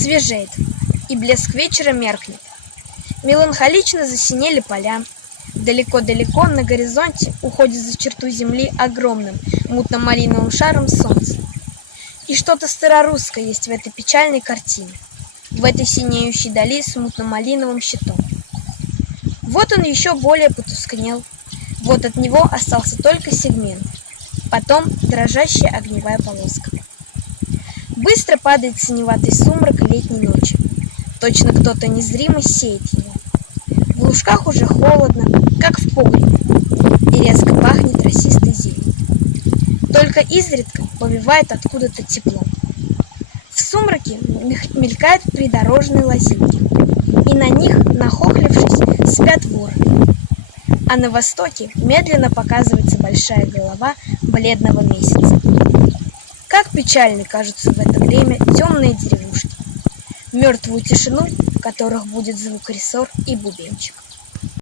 Свежеет, и блеск вечера меркнет. Меланхолично засинели поля. Далеко-далеко на горизонте уходит за черту земли огромным мутно-малиновым шаром солнце. И что-то старорусское есть в этой печальной картине, в этой синеющей дали с мутно-малиновым щитом. Вот он еще более потускнел, вот от него остался только сегмент, потом дрожащая огневая полоска. Быстро падает синеватый сумрак летней ночи, точно кто-то незримый сеет его. В лужках уже холодно, как в погребе, и резко пахнет росистой зеленью. Только изредка повевает откуда-то тепло. В сумраке мелькают придорожные лозинки, и на них, нахохлившись, спят вороны. А на востоке медленно показывается большая голова бледного месяца. Как печальны кажутся в это время темные деревушки, мертвую тишину, в которых будет звук рессор и бубенчик.